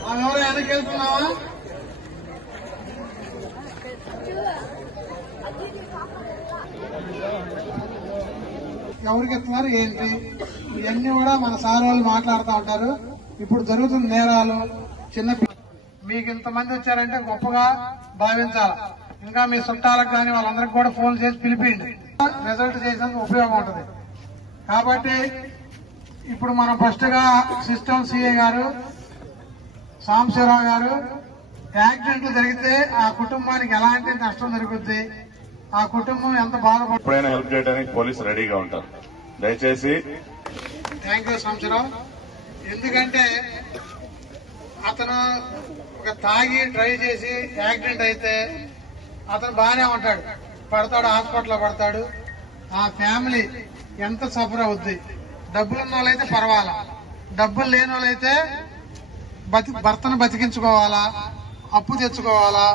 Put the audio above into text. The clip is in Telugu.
ఎవరు వెనకెళ్తున్నావా ఎవరికి ఇస్తున్నారు? ఏంటి? ఇవన్నీ కూడా మన సార్ వాళ్ళు మాట్లాడుతూ ఉంటారు. ఇప్పుడు జరుగుతున్న నేరాలు చిన్న మీకు ఇంతమంది వచ్చారంటే గొప్పగా భావించాలి. ఇంకా మీ చుట్టాలకు కానీ వాళ్ళందరికీ కూడా ఫోన్ చేసి పిలిపిండి రిజల్ట్ చేసేందుకు ఉపయోగం ఉంటుంది. కాబట్టి ఇప్పుడు మనం ఫస్ట్గా సిస్టమ్ సిఏ గారు సాంబశివరావు గారు యాక్సిడెంట్ జరిగితే ఆ కుటుంబానికి ఎలాంటి నష్టం జరుగుద్ది? ఆ కుటుంబం ఎంత బాధపడుతుంది? ఎప్పుడైనా హెల్ప్ చేయడానికి పోలీసు రెడీగా ఉంటారు. దయచేసి థ్యాంక్ యూ సంవత్సరం ఎందుకంటే అతను ఒక తాగి డ్రైవ్ చేసి యాక్సిడెంట్ అయితే అతను బాగానే ఉంటాడు. పడతాడు హాస్పిటల్లో పడతాడు. ఆ ఫ్యామిలీ ఎంత సఫర్ అవుద్ది? డబ్బులు ఉన్న వాళ్ళైతే పర్వాలా? డబ్బులు లేని వాళ్ళైతే బతి భర్తను బతికించుకోవాలా? అప్పు తెచ్చుకోవాలా?